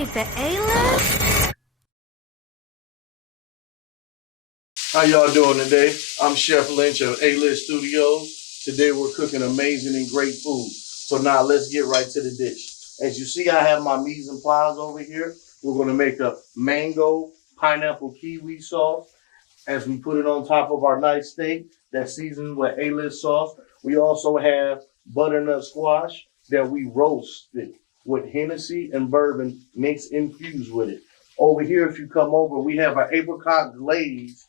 made the A-list? How y'all doing today? I'm Chef Lynch of A-List Studios. Today we're cooking amazing and great food. So now let's get right to the dish. As you see, I have my mise en place over here. We're gonna make a mango pineapple kiwi sauce. As we put it on top of our nice steak that's seasoned with A-List sauce. We also have butternut squash that we roasted with Hennessy and bourbon mixed infused with it. Over here, if you come over, we have an apricot glaze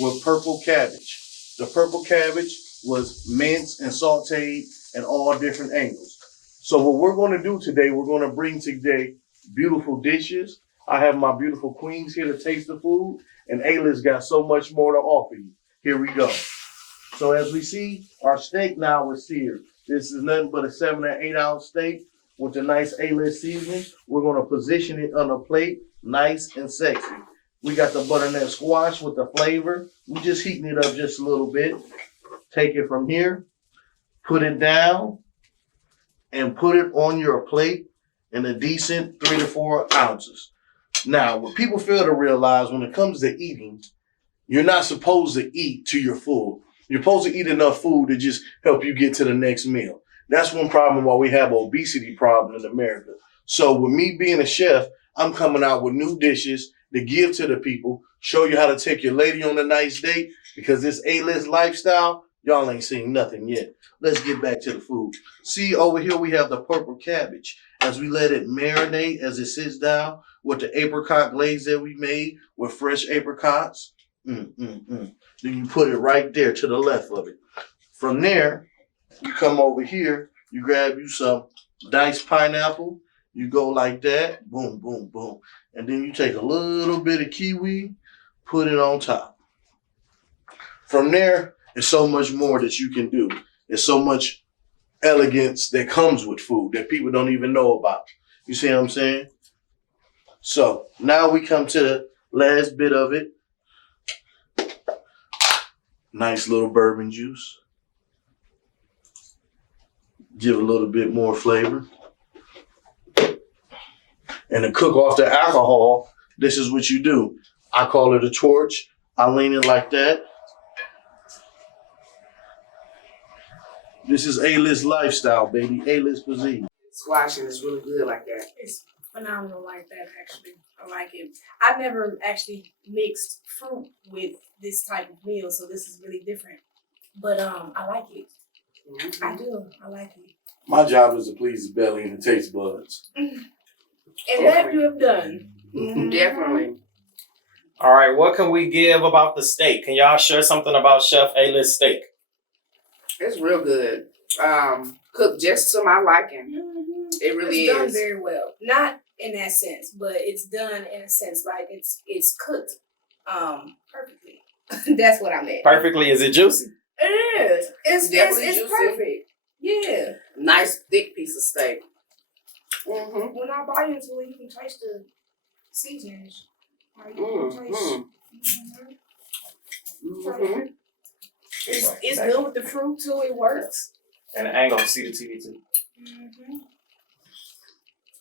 with purple cabbage. The purple cabbage was minced and sauteed at all different angles. So what we're going to do today, we're going to bring today beautiful dishes. I have my beautiful queens here to taste the food, and A-List got so much more to offer you. Here we go. So as we see, our steak now is seared. This is nothing but a 7 or 8 ounce steak with a nice A-List seasoning. We're going to position it on a plate, nice and sexy. We got the butternut squash with the flavor. We just heating it up just a little bit. Take it from here, put it down, and put it on your plate in a decent 3 to 4 ounces. Now, what people fail to realize when it comes to eating, you're not supposed to eat till you're full. You're supposed to eat enough food to just help you get to the next meal. That's one problem why we have obesity problem in America. So with me being a chef, I'm coming out with new dishes to give to the people, show you how to take your lady on a nice date, because this A-List lifestyle, y'all ain't seen nothing yet. Let's get back to the food. See, over here we have the purple cabbage. As we let it marinate as it sits down with the apricot glaze that we made with fresh apricots. Then you put it right there to the left of it. From there, you come over here, you grab you some diced pineapple. You go like that, boom, boom, boom. And then you take a little bit of kiwi, put it on top. From there, there's so much more that you can do. There's so much elegance that comes with food that people don't even know about. You see what I'm saying? So now we come to the last bit of it. Nice little bourbon juice. Give a little bit more flavor. And to cook off the alcohol, this is what you do. I call it a torch. I lean it like that. This is A-List lifestyle, baby. A-List cuisine. Squashing is really good like that. It's phenomenal like that, actually. I like it. I've never actually mixed fruit with this type of meal, so this is really different. But I like it. Mm-hmm. I do. I like it. My job is to please the belly and the taste buds. And that you have done. Mm-hmm. Definitely. All right, what can we give about the steak? Can y'all share something about Chef A-List steak? It's real good. Cooked just to my liking. Mm-hmm. It really it's done is. very well. Not in that sense, but it's done in a sense like it's cooked perfectly. That's what I meant. Perfectly, is it juicy? It is. It's Definitely it's juicy. perfect. Yeah. Nice thick piece of steak. Mm-hmm. When I bite into it, you can taste the seasonings. Like, you can taste. Mm-hmm. It's good with the fruit too. It works. And I ain't gonna see the TV too. Mm-hmm.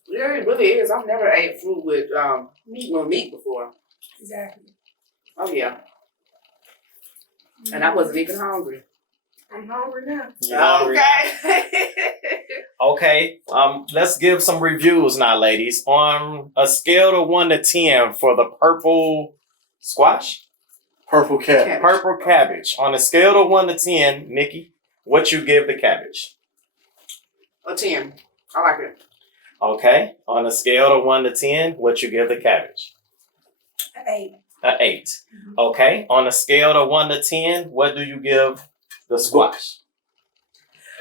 Yeah, it really is. I've never ate fruit with meat before. Exactly. Oh yeah. And I wasn't even hungry. I'm hungry now. You hungry? Okay. Okay, let's give some reviews now, ladies. On a scale of 1 to 10 for the purple squash? Purple cabbage. Purple cabbage. On a scale of 1 to 10, Nikki, what you give the cabbage? A 10. I like it. Okay, on a scale of 1 to 10, what you give the cabbage? An 8. An 8. Okay, on a scale of 1 to 10, what do you give the squash?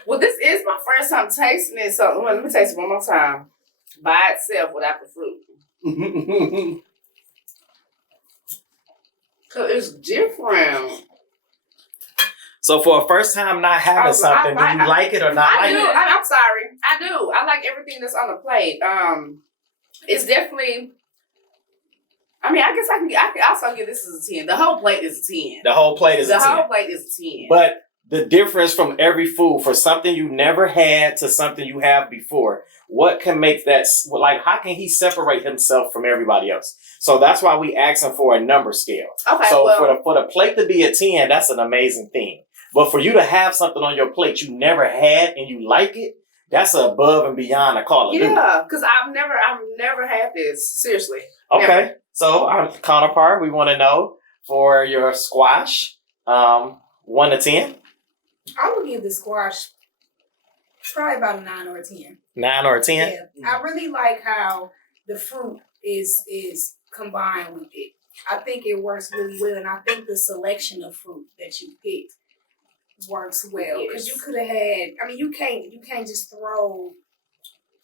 Well, this is my first time tasting it, so let me taste it one more time. By itself without the fruit. Cause it's different. So for a first time not having something, do you like it or not like it? I'm sorry. I do. I like everything that's on the plate. It's definitely. I mean, I guess I can also give this as a 10. The whole plate is a 10. The whole plate is a 10. The whole plate is a 10. But the difference from every food for something you never had to something you have before. What can make that, like, how can he separate himself from everybody else? So that's why we asking for a number scale. Okay, So well, for the plate to be a 10, that's an amazing thing. But for you to have something on your plate you never had and you like it, that's above and beyond a call of duty. yeah, because I've never had this. Seriously. Okay, Never. so our counterpart, we want to know for your squash, 1 to 10, I would give the squash probably about a 9 or a 10. 9 or a 10. Yeah, I really like how the fruit is combined with it. I think it works really well, and I think the selection of fruit that you picked works well because you could have had. I mean, you can't just throw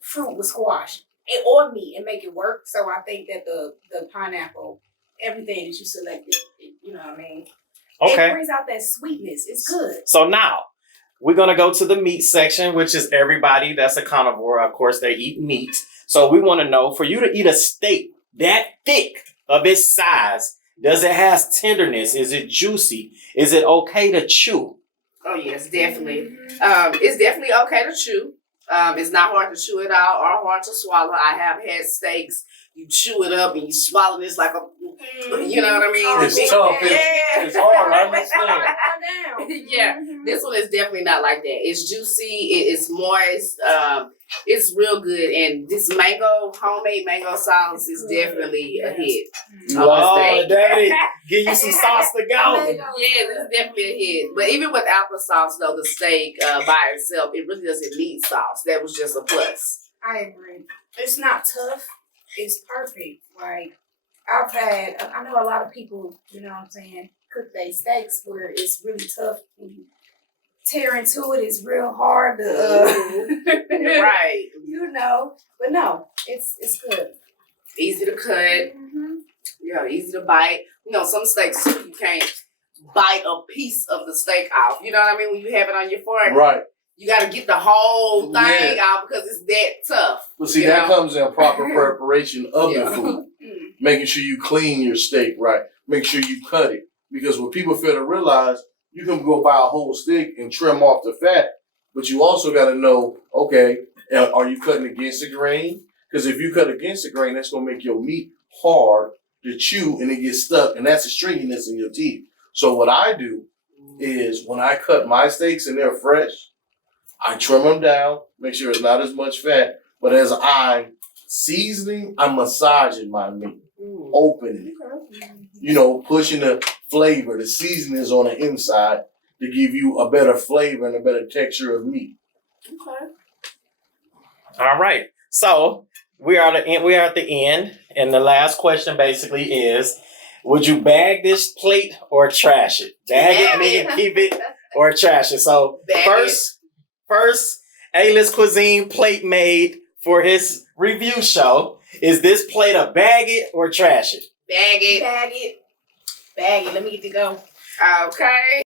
fruit with squash or meat and make it work. So I think that the pineapple, everything that you selected, you know what I mean. Okay. It brings out that sweetness. It's good. So now we're going to go to the meat section, which is everybody that's a carnivore. Of course, they eat meat. So we want to know, for you to eat a steak that thick of its size, does it have tenderness? Is it juicy? Is it okay to chew? Oh yes, definitely. It's definitely okay to chew. It's not hard to chew it out or hard to swallow. I have had steaks. You chew it up and you swallow this like a, you know what I mean? It's tough. It's hard. I understand. Yeah, this one is definitely not like that. It's juicy. It's moist. It's real good. And this homemade mango sauce is definitely a hit. Oh, daddy, give you some sauce to go. Yeah, it's definitely a hit. But even without the sauce, though, the steak by itself, it really doesn't need sauce. That was just a plus. I agree. It's not tough. It's perfect. Like, I know a lot of people, you know what I'm saying, cook their steaks where it's really tough. When you tear into it, it's real hard to, Right. You know. But no, it's good. Easy to cut. Yeah, easy to bite. You know, some steaks, you can't bite a piece of the steak off. You know what I mean? When you have it on your fork. Right. You got to get the whole thing out because it's that tough. But see, that comes in proper preparation of the food. Mm. Making sure you clean your steak right. Make sure you cut it. Because what people fail to realize, you can go buy a whole steak and trim off the fat, but you also got to know, okay, are you cutting against the grain? Because if you cut against the grain, that's going to make your meat hard to chew and it gets stuck, and that's the stringiness in your teeth. So what I do is when I cut my steaks and they're fresh, I trim them down, make sure it's not as much fat, but as I'm seasoning, I'm massaging my meat, opening it, you know, pushing the flavor, the seasonings on the inside to give you a better flavor and a better texture of meat. Okay. All right. So we are at the end, and the last question basically is: would you bag this plate or trash it? Bag it, meaning keep it, or trash it. So first, A-List Cuisine plate made for his review show. Is this plate a bag it or trash it? Bag it. Bag it. Bag it. Let me get to go. Okay.